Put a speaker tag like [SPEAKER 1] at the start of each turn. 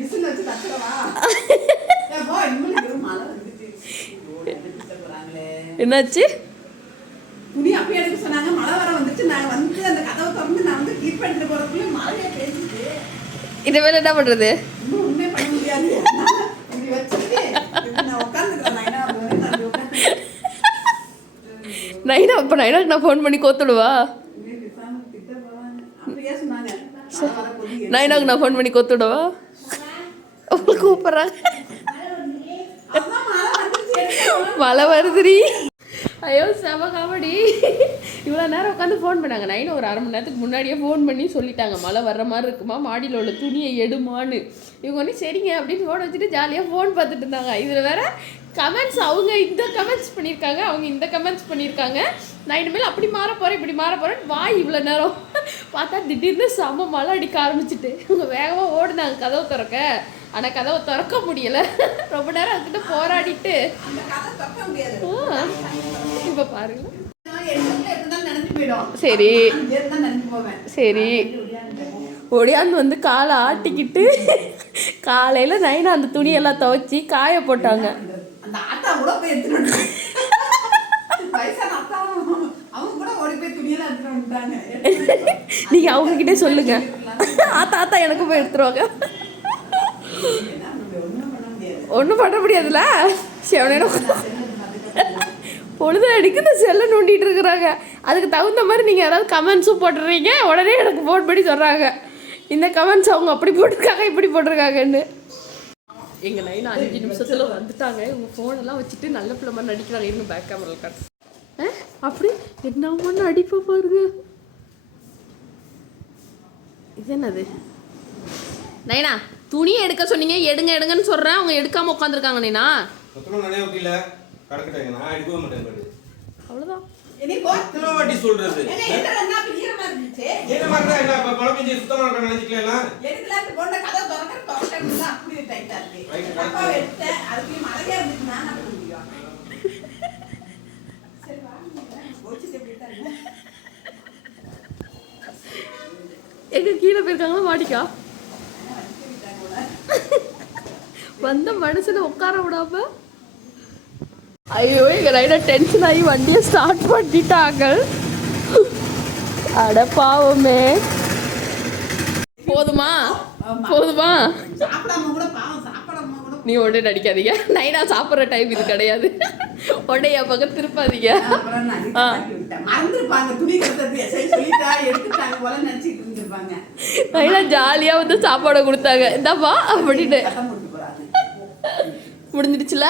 [SPEAKER 1] என்னாச்சு?
[SPEAKER 2] துணி அப்பயே எடுக்க சொன்னாங்க மழை வர வந்துச்சு. நாங்க வந்து அந்த கதவை திறந்து நான் வந்து கீப் பண்ணிட்டு போறதுக்குள்ள மழையே பெய்ஞ்சுது
[SPEAKER 1] இனிமேல் என்ன பண்ணுறது
[SPEAKER 2] இன்னும் ஒண்ணுமே பண்ண முடியாது. இப்படி வச்சுட்டு இப்படி நான் உட்காந்துக்கிறேன் நான் நான்
[SPEAKER 1] நைனாக்கு ஃபோன் பண்ணி கோத்துடுவா? நைனாக்கு நான் ஃபோன் பண்ணி கோத்துடுவா? உங்களுக்கு கூப்பிட்றாங்க.
[SPEAKER 2] மழை
[SPEAKER 1] வருதுடி. ஐயோ செம காமெடி. இவ்வளோ நேரம் உட்காந்து ஃபோன் பண்ணாங்க. நைன் ஒரு அரை மணி நேரத்துக்கு முன்னாடியே ஃபோன் பண்ணி சொல்லிட்டாங்க. மழை வர்ற மாதிரி இருக்குமா? மாடியில் உள்ள துணியை எடுமான்னு. இவங்க வந்து சரிங்க அப்படின்னு ஃபோன் வச்சுட்டு ஜாலியாக ஃபோன் பார்த்துட்டு இருந்தாங்க. இதில் வேற கமெண்ட்ஸ் அவங்க இந்த கமெண்ட்ஸ் பண்ணியிருக்காங்க. அவங்க இந்த கமெண்ட்ஸ் பண்ணியிருக்காங்க. நான் இனிமேல் அப்படி மாற போகிறேன் இப்படி மாற போகிறேன் வாய் இவ்வளோ நேரம். பார்த்தா திடீர்னு செம மழை அடிக்க ஆரம்பிச்சிட்டு. இவங்க வேகமாக ஓடுனாங்க கதவை திறக்க. ஆனால் கதவை திறக்க முடியலை. ரொம்ப நேரம் அதுக்கிட்ட போராடிட்டு. இப்போ பாருங்க. சரி. சரி. ஒடியாந்து வந்து காலை ஆட்டிக்கிட்டு காலையில் நைனா அந்த துணியெல்லாம் துவைச்சி காய போட்டாங்க.
[SPEAKER 2] நீங்க அவங்க கிட்டே
[SPEAKER 1] நீங்கள் சொல்லுங்க ஆத்தா ஆத்தா எனக்கு போய் எடுத்துருவாங்க
[SPEAKER 2] என்ன பண்ணுறது? ஒண்ணும் பண்ண முடியாது
[SPEAKER 1] ஒன்றும் பண்ண முடியாதுல்ல?
[SPEAKER 2] அதுக்கப்புறம்
[SPEAKER 1] பொழுது அடிக்கு இந்த செல்லை நோண்டிட்டு இருக்கிறாங்க. அதுக்கு தகுந்த மாதிரி நீங்கள் யாராவது கமெண்ட்ஸும் போட்டுடுறீங்க உடனே எனக்கு ஃபோன் பண்ணி சொல்கிறாங்க இந்த கமெண்ட்ஸ் அவங்க அப்படி போட்டிருக்காங்க இப்படி போட்டிருக்காங்கன்னு. எங்கள் நைன் அஞ்சு நிமிஷத்தில் வந்துட்டாங்க. இவங்க ஃபோனெல்லாம் வச்சுட்டு நல்ல பிள்ளை மாதிரி நடிக்கிறாங்க. இருங்க பேக் கேமரா கார்டு அப்படி? என்ன பண்ண அடிப்பா பாருங்க. இது என்னது? நைனா? துணியை எடுக்க சொன்னீங்க எடுங்க எடுங்கன்னு சொல்கிறேன் அவங்க எடுக்காமல் உட்காந்துருக்காங்க நைனா? அவ்வளோதான்
[SPEAKER 2] இனி போ.
[SPEAKER 3] எத்தனை வாட்டி சொல்றது?
[SPEAKER 1] எங்க கீழே போயிருக்காங்களா மாடிக்கா? வந்த மனுஷனை உட்கார விடாம? ஐயோ எங்க ரைடா டென்ஷன் ஆகி வண்டியை ஸ்டார்ட் பண்ணிட்டாங்க. அட பாவமே. போதுமா? போதுமா? நீ உடனே நடிக்காதீங்க. நைனா சாப்பிட்ற டைம் இது கிடையாது. உடனே என் பக்கம் திருப்பாதீங்க.
[SPEAKER 2] நைனா
[SPEAKER 1] ஜாலியா வந்து சாப்பாடை கொடுத்தாங்க. இந்தாப்பா அப்படின்னு முடிஞ்சிடுச்சுல?